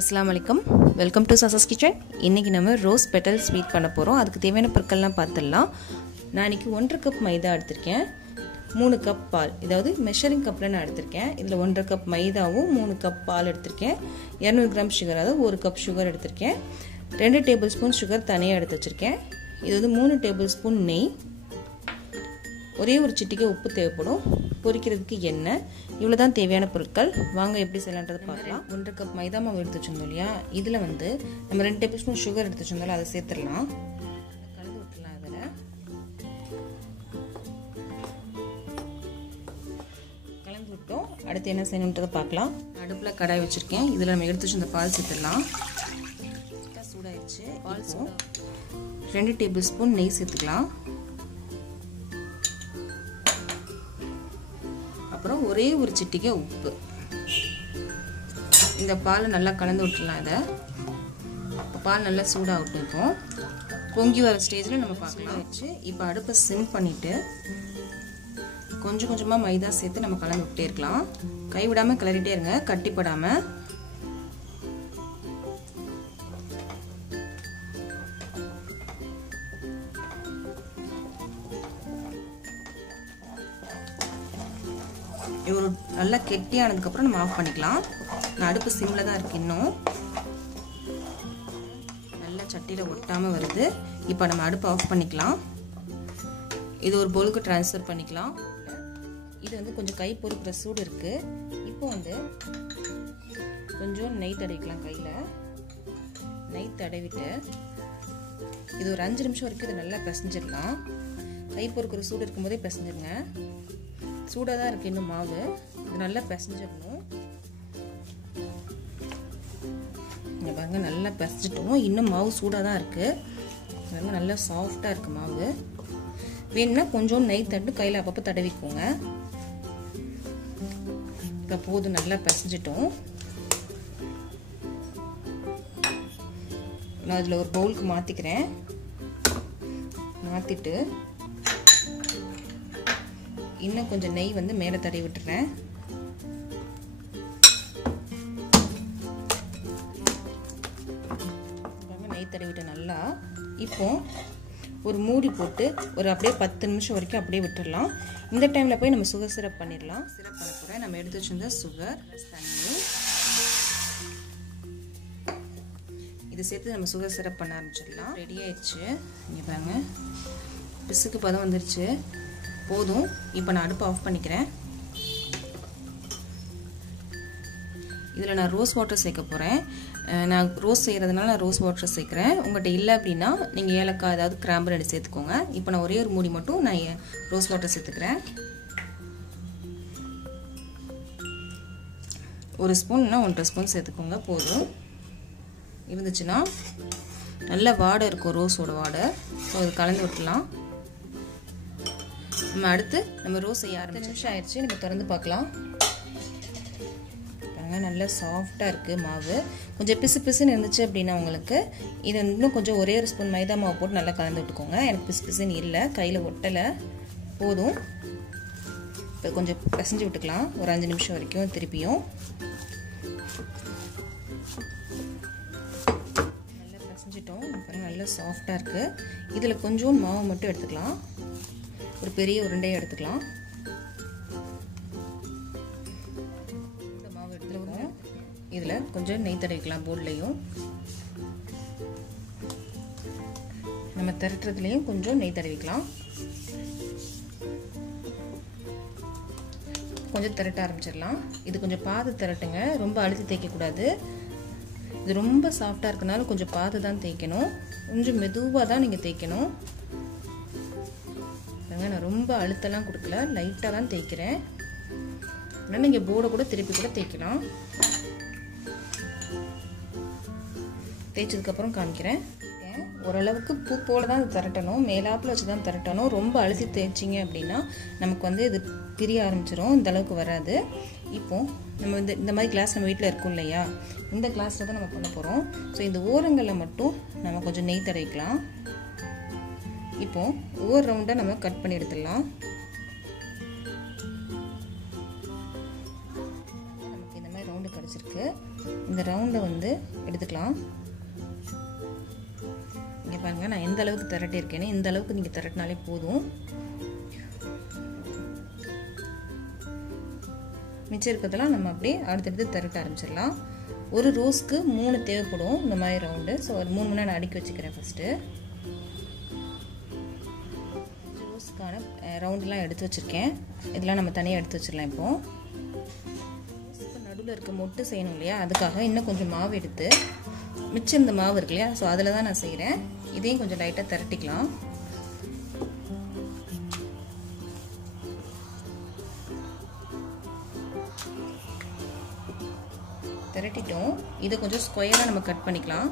अस्सलामु अलैकुम welcome to सासास kitchen इनकी நம்ம ரோஸ் பெட்டல் ஸ்வீட் பண்ண போறோம் அதுக்கு தேவையான பொருட்கள்லாம் பார்த்தலாம் நான் இன்னைக்கு 1.5 கப் மைதா எடுத்துர்க்கேன் 3 கப் பால் அதாவது மெஷரிங் கப்ல நான் எடுத்துர்க்கேன் இதுல 1.5 கப் மைதாவும் 3 கப் பால் எடுத்துர்க்கேன் 200 கிராம் சுகர் அதாவது 1 கப் சுகர் எடுத்துர்க்கேன் 2 டேபிள் ஸ்பூன் சுகர் தனியா எடுத்து வச்சிருக்கேன் இது வந்து 3 டேபிள் ஸ்பூன் நெய் ஒரே ஒரு சிட்டிகை உப்பு தேவைப்படும் பொரிக்கிறதுக்கு எண்ணெய் இவ்வளவுதான் தேவையான பொருட்கள் வாங்க எப்படி செய்யலாம்ன்றத பார்க்கலாம் 1.5 கப் மைதா மாவு எடுத்து வச்சிருந்தோம் இல்லையா இதுல வந்து நம்ம 2 டேபிள் ஸ்பூன் சுகர் எடுத்து வச்சிருந்தோம்ல அதை சேர்த்துறலாம் கலந்து விட்டுறலாம் அதுல கலந்து விட்டோம் அடுத்து என்ன செய்யணும்ன்றத பார்க்கலாம் அடுப்புல கடாய் வச்சிருக்கேன் இதுல நம்ம எடுத்து வச்சிருந்த பால் சேர்த்துறலாம் சூடாயிருச்சு பால் சூடா 2 டேபிள் ஸ்பூன் நெய் சேர்த்துக்கலாம் அப்புறம் ஒரே ஒரு சிட்டிகை உப்பு இந்த பாலை நல்லா கலந்து விட்டுறலாம் இதை பால் நல்லா சூடாகட்டும் இப்போ பொங்கி வர ஸ்டேஜில் நம்ம பார்க்கலாம் இப்போ அடுப்பை சிம் பண்ணிட்டு கொஞ்சம் கொஞ்சமாக மைதா சேர்த்து நம்ம கலந்து விட்டே இருக்கலாம் கைவிடாமல் கிளறிட்டே இருங்க கட்டிப்படாமல் ஒரு நல்லா கெட்டியானதுக்கு அப்புறம் நம்ம ஆஃப் பண்ணிக்கலாம் நான் அடுப்பு சிம்ல தான் இருக்கு இன்னும் நல்லா சட்டியில ஒட்டாம வருது இப்போ நம்ம அடுப்பு ஆஃப் பண்ணிக்கலாம் இது ஒரு பவுலுக்கு ட்ரான்ஸ்ஃபர் பண்ணிக்கலாம் இது வந்து கொஞ்சம் கை பொறுக்கிற சூடு இருக்கு இப்போ வந்து கொஞ்சம் நெய் தடவிக்கலாம் கையில நெய் தடவிட்டு இது ஒரு 5 நிமிஷம் வரைக்கும் இதை நல்லா பிசைஞ்சிடலாம் கை பொறுக்கிற சூடு இருக்கும்போதே பிசைஞ்சிருங்க சூடா தான் இருக்கு இன்னும் மாவு இது நல்லா பிசைஞ்சிடணும் இங்க பாருங்க நல்லா பிசைஞ்சிட்டோம் இன்னும் மாவு சூடா தான் இருக்கு நல்லா சாஃப்டா இருக்கு மாவு வேணும்னா கொஞ்சம் நெய் தட்டு கையில அப்பப்ப தடவிக்கோங்க இப்போ போதும் நல்லா பிசைஞ்சிட்டோம் நான் இதுல ஒரு பவுலுக்கு மாத்திக்கிறேன் மாத்திட்டு இன்னும் கொஞ்சம் நெய் வந்து மேலே தடவி விட்டுறேன் நெய் தடவிட்டு நல்லா இப்போ ஒரு மூடி போட்டு ஒரு அப்படியே 10 நிமிஷம் வரைக்கும் அப்படியே விட்டுடலாம் இந்த டைம்ல போய் நம்ம சுகர் சிரப் பண்ணிடலாம் சிரப் பண்ண போறேன் நம்ம எடுத்து வச்சிருந்த சுகர் தண்ணி இது சேர்த்து நம்ம சுகர் சிரப் பண்ண ஆரம்பிச்சிடலாம் ரெடி ஆயிடுச்சு இங்க பாருங்க பிசுக்கு பதம் வந்துருச்சு போதும் இப்போ நான் அடுப்பு ஆஃப் பண்ணிக்கிறேன் இதில் நான் ரோஸ் வாட்டர் சேர்க்க போகிறேன் நான் ரோஸ் செய்கிறதுனால நான் ரோஸ் வாட்டர் சேர்க்குறேன் உங்கள்கிட்ட இல்லை அப்படின்னா நீங்கள் ஏலக்காய் ஏதாவது கிராம்பு ரெண்டு சேர்த்துக்கோங்க இப்போ நான் ஒரே ஒரு மூடி மட்டும் நான் ரோஸ் வாட்டர் சேர்த்துக்கிறேன் ஒரு ஸ்பூன்னா 1.5 ஸ்பூன் சேர்த்துக்கோங்க போதும் இருந்துச்சுன்னா நல்ல வாடை இருக்கும் ரோஸோட வாடை ஸோ அது கலந்து விட்டுலாம் நம்ம அடுத்து நம்ம ரோஸ் செய்ய ஆரம்பிச்சு நிமிஷம் ஆயிடுச்சு நம்ம திறந்து பார்க்கலாம் பாருங்க நல்லா சாஃப்டா இருக்கு மாவு கொஞ்சம் பிசு பிசுன்னு இருந்துச்சு அப்படின்னா உங்களுக்கு இது இன்னும் கொஞ்சம் ஒரே ஒரு ஸ்பூன் மைதா மாவு போட்டு நல்லா கலந்து விட்டுக்கோங்க எனக்கு பிசு பிசுன்னு இல்லை கையில் ஒட்டலை போதும் இப்போ கொஞ்சம் பிசைஞ்சு விட்டுக்கலாம் ஒரு 5 நிமிஷம் வரைக்கும் திருப்பியும் நல்லா பிசைஞ்சிட்டோம் பாருங்க நல்லா சாஃப்டா இருக்கு இதில் கொஞ்சம் மாவு மட்டும் எடுத்துக்கலாம் ஒரு பெரிய உருண்டையை எடுத்துக்கலாம் இந்த மாவு எடுத்துருக்கோம் இதுல கொஞ்சம் நெய் தடவிக்கலாம் போல்லையும் நம்ம திரட்டுறதுலையும் கொஞ்சம் நெய் தடவிக்கலாம் கொஞ்சம் திரட்ட ஆரம்பிச்சிடலாம் இது கொஞ்சம் பார்த்து திரட்டுங்க ரொம்ப அழுத்தி தேய்க்க கூடாது இது ரொம்ப சாஃப்டா இருக்கனால கொஞ்சம் பார்த்து தான் தேய்க்கணும் கொஞ்சம் மெதுவாக தான் நீங்க தேய்க்கணும் நான் ரொம்ப அழுத்தலாம் கொடுக்கல லைட்டா தான் தேய்க்கிறேன் ஆனால் நீங்க போர்டை கூட திருப்பி கூட தேய்க்கலாம் தேய்ச்சதுக்கு அப்புறம் காமிக்கிறேன் ஓரளவுக்கு பூ போல தான் திரட்டணும் மேலாப்புல வச்சு தான் திரட்டணும் ரொம்ப அழுத்தி தேய்ச்சிங்க அப்படின்னா நமக்கு வந்து இது பிரிய ஆரம்பிச்சிடும் இந்த அளவுக்கு வராது இப்போ நம்ம இந்த மாதிரி கிளாஸ் நம்ம வீட்டில் இருக்கும் இல்லையா இந்த கிளாஸ்ல தான் நம்ம பண்ண போறோம் ஸோ இந்த ஓரங்களில் மட்டும் நம்ம கொஞ்சம் நெய் தடவிக்கலாம் இப்போ ஒவ்வொரு ரவுண்டா நம்ம கட் பண்ணி எடுத்துடலாம் நமக்கு இந்த மாதிரி ரவுண்டு கிடைச்சிருக்கு இந்த ரவுண்டை வந்து எடுத்துக்கலாம். இங்கே பாருங்கள், நான் எந்த அளவுக்கு திரட்டியிருக்கேனே இந்த அளவுக்கு நீங்கள் திரட்டினாலே போதும். மிச்சம் இருக்கிறதெல்லாம் நம்ம அப்படியே அடுத்தடுத்து திரட்ட ஆரம்பிச்சிடலாம். ஒரு ரோஸ்க்கு 3 தேவைப்படும் இந்த மாதிரி ரவுண்டு. ஸோ ஒரு 3 மணி நேரம் அடுக்கி வச்சுக்கிறேன். ஃபஸ்ட்டு ரோஸ்க்கான ரவுண்டெலாம் எடுத்து வச்சுருக்கேன். இதெல்லாம் நம்ம தனியாக எடுத்து வச்சிடலாம். இப்போ நடுவில் இருக்க மொட்டு செய்யணும் இல்லையா, அதுக்காக இன்னும் கொஞ்சம் மாவு எடுத்து மிச்சம் இந்த மாவு இருக்கு இல்லையா, ஸோ அதில் தான் நான் செய்கிறேன். இதையும் கொஞ்சம் லைட்டாக திரட்டிக்கலாம். திரட்டிட்டோம். இதை கொஞ்சம் ஸ்கொயராக நம்ம கட் பண்ணிக்கலாம்.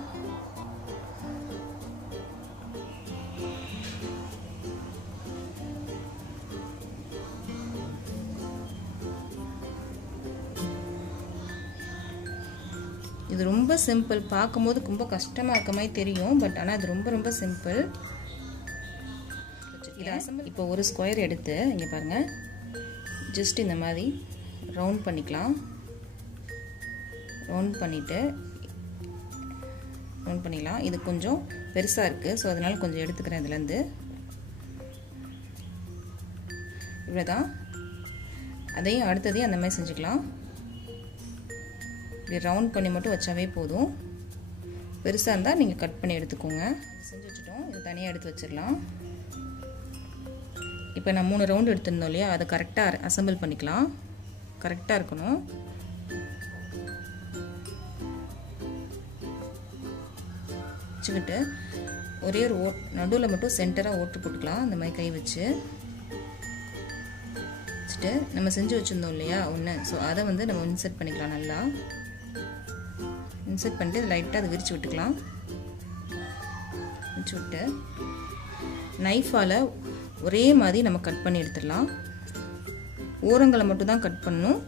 இது ரொம்ப சிம்பிள். பார்க்கும்போது ரொம்ப கஷ்டமாக இருக்க மாதிரி தெரியும், பட் ஆனால் அது ரொம்ப ரொம்ப சிம்பிள். இப்போ ஒரு ஸ்கொயர் எடுத்து இங்கே பாருங்கள், ஜஸ்ட் இந்த மாதிரி ரவுண்ட் பண்ணிக்கலாம். ரவுண்ட் பண்ணிடலாம். இது கொஞ்சம் பெருசாக இருக்குது, ஸோ அதனால் கொஞ்சம் எடுத்துக்கிறேன் இதுலேருந்து. இவ்வளோதான். அதையும் அடுத்ததையும் அந்த மாதிரி செஞ்சுக்கலாம். இப்படி ரவுண்ட் பண்ணி மட்டும் வச்சாவே போதும். பெருசாக இருந்தால் நீங்கள் கட் பண்ணி எடுத்துக்கோங்க. செஞ்சு வச்சுட்டோம். இது தனியாக எடுத்து வச்சிடலாம். இப்போ நான் 3 ரவுண்டு எடுத்துருந்தோம் இல்லையா, அதை கரெக்டாக அசம்பிள் பண்ணிக்கலாம். கரெக்டாக இருக்கணும். வச்சுக்கிட்டு ஒரே ஒரு நடுவில் மட்டும் சென்டராக ஓட்டு போட்டுக்கலாம். இந்த மாதிரி கை வச்சுட்டு நம்ம செஞ்சு வச்சுருந்தோம் இல்லையா ஒன்று, ஸோ அதை வந்து நம்ம இன்சர்ட் பண்ணிக்கலாம். நல்லா இன்சர்ட் பண்ணிட்டு இது லைட்டாக அதை விரித்து விட்டுக்கலாம். விரிச்சு விட்டு நைஃபால் ஒரே மாதிரி நம்ம கட் பண்ணி எடுத்துடலாம். ஓரங்களை மட்டும் தான் கட் பண்ணணும்.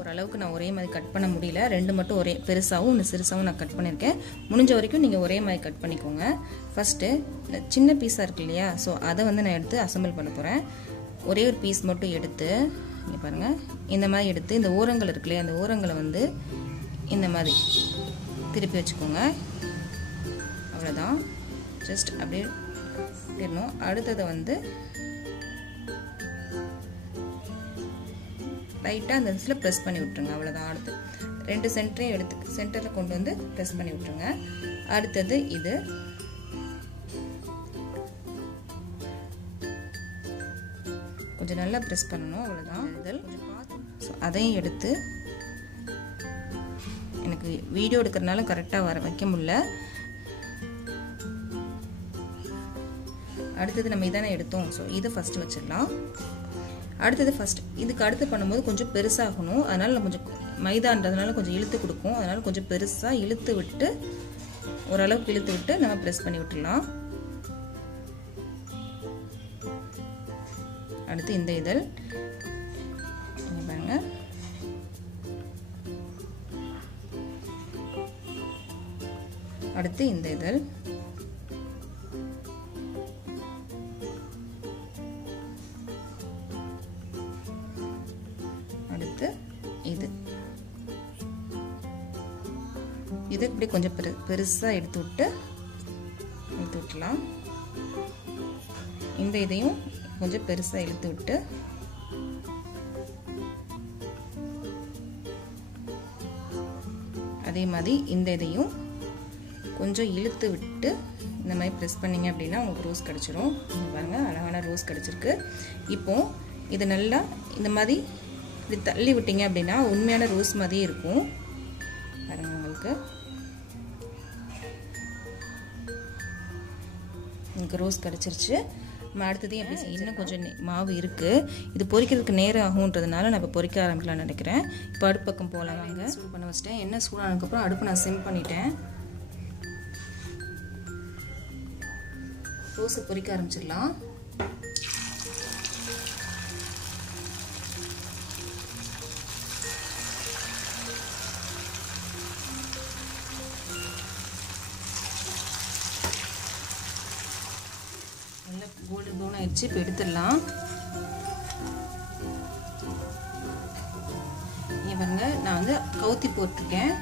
ஓரளவுக்கு நான் ஒரே மாதிரி கட் பண்ண முடியல. 2 மட்டும் ஒரே பெருசாகவும் 1 சிறுசாகவும் நான் கட் பண்ணியிருக்கேன். முடிஞ்ச வரைக்கும் நீங்கள் ஒரே மாதிரி கட் பண்ணிக்கோங்க. ஃபஸ்ட்டு சின்ன பீஸாக இருக்கு இல்லையா, ஸோ அதை வந்து நான் எடுத்து அசம்பிள் பண்ண போகிறேன். ஒரே ஒரு பீஸ் மட்டும் எடுத்து இங்கே பாருங்கள், இந்த மாதிரி எடுத்து இந்த ஓரங்கள் இருக்கு இல்லையா, அந்த ஓரங்களை வந்து இந்த மாதிரி திருப்பி வச்சுக்கோங்க. அவ்வளோதான். ஜஸ்ட் அப்படியே இருக்கணும். அடுத்ததை வந்து லைட்டாக அந்த இடத்துல ப்ரெஸ் பண்ணி விட்டுருங்க. அவ்வளோதான். அடுத்து 2 சென்டரையும் எடுத்து சென்டரில் கொண்டு வந்து ப்ரெஸ் பண்ணி விட்டுருங்க. அடுத்தது இது கொஞ்சம் நல்லா ப்ரெஸ் பண்ணணும். அவ்வளோதான். இதழ் ஸோ அதையும் எடுத்து, எனக்கு வீடியோ எடுக்கிறதுனால கரெக்டாக வைக்க முடியல. அடுத்தது நம்ம இதானே எடுத்தோம், ஸோ இதை ஃபஸ்ட்டு வச்சிடலாம். அடுத்தது இதுக்கு அடுத்து பண்ணும்போது கொஞ்சம் பெருசாகணும். அதனால் நம்ம கொஞ்சம் மைதான்றதுனால கொஞ்சம் இழுத்து கொடுக்கும். அதனால் கொஞ்சம் பெருசாக இழுத்து விட்டு, ஓரளவுக்கு இழுத்து விட்டு நம்ம ப்ரெஸ் பண்ணி விட்டுடலாம். அடுத்து இந்த இதழ் பாருங்க, அடுத்து இந்த இதழ், அடுத்து இது இப்படி கொஞ்சம் பெருசாக எடுத்து விட்டுலாம். இந்த இதையும் கொஞ்சம் பெருசாக இழுத்து விட்டு அதே மாதிரி இந்த இதையும் கொஞ்சம் இழுத்து விட்டு இந்த மாதிரி ப்ரெஸ் பண்ணிங்க அப்படின்னா உங்களுக்கு ரோஸ் கிடச்சிரும். பாருங்க, அழகான ரோஸ் கிடச்சிருக்கு. இப்போ இது நல்லா இந்த மாதிரி இப்படி தள்ளி விட்டீங்க அப்படின்னா உண்மையான ரோஸ் மாதிரியே இருக்கும். பாருங்க, உங்களுக்கு ரோஸ் கிடச்சிருச்சு. அடுத்ததையும் எப்படி இன்னும் கொஞ்சம் மாவு இருக்குது. இது பொரிக்கிறதுக்கு நேரம் ஆகுன்றதுனால நான் இப்போ பொரிக்க ஆரம்பிக்கலாம்னு நினைக்கிறேன். இப்போ அடுப்பு பக்கம் போகலாம் வாங்க. சூடு பண்ண வச்சிட்டேன். எண்ணெய் சூடானதுக்கப்புறம் அடுப்பு நான் சிம் பண்ணிட்டேன். ரோஸை பொரிக்க ஆரம்பிச்சிடலாம். நல்லா கோல்டன் ப்ரௌன் ஆயிடுச்சு. இப்போ எடுத்துடலாம். இங்கே பாருங்க, நான் வந்து கவுத்தி போட்டிருக்கேன்.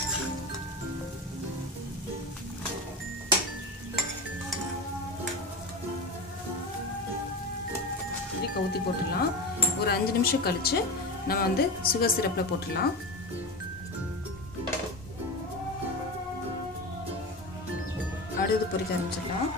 இப்படி கவுத்தி போட்டுடலாம். ஒரு 5 நிமிஷம் கழிச்சு நம்ம வந்து சுகர் சிரப்பில் போட்டுடலாம். அடுத்து பொரிக்க ஆரம்பிச்சிடலாம்.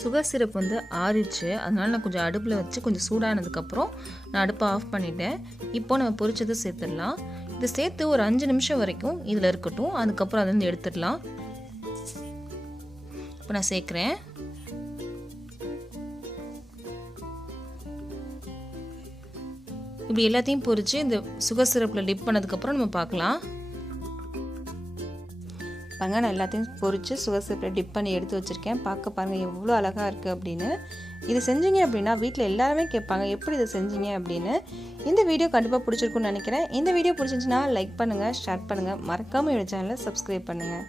சுகர் சிரப் வந்து ஆறிடுச்சு. அதனால நான் கொஞ்சம் அடுப்பில் வச்சு கொஞ்சம் சூடானதுக்கப்புறம் நான் அடுப்பை ஆஃப் பண்ணிட்டேன். இப்போ நம்ம பொரிச்சதை சேர்த்துடலாம். இதை சேர்த்து ஒரு 5 நிமிஷம் வரைக்கும் இதில் இருக்கட்டும். அதுக்கப்புறம் அதை வந்து எடுத்துடலாம். இப்போ நான் சேர்க்குறேன். இப்படி எல்லாத்தையும் பொரித்து இந்த சுகர் சிரப்பில் டிப் பண்ணதுக்கப்புறம் நம்ம பார்க்கலாம். பாருங்க, நான் எல்லாத்தையும் பொரித்து சுகர் சிரப்பில் டிப் பண்ணி எடுத்து வச்சுருக்கேன். பார்க்க பாருங்கள் எவ்வளோ அழகாக இருக்குது அப்படின்னு. இது செஞ்சீங்க அப்படின்னா வீட்டில் எல்லாருமே கேட்பாங்க எப்படி இதை செஞ்சீங்க அப்படின்னு. இந்த வீடியோ கண்டிப்பாக பிடிச்சிருக்குன்னு நினைக்கிறேன். இந்த வீடியோ பிடிச்சிருந்துச்சுன்னா லைக் பண்ணுங்கள், ஷேர் பண்ணுங்கள், மறக்காமல் என்னோட சேனலை சப்ஸ்கிரைப் பண்ணுங்கள்.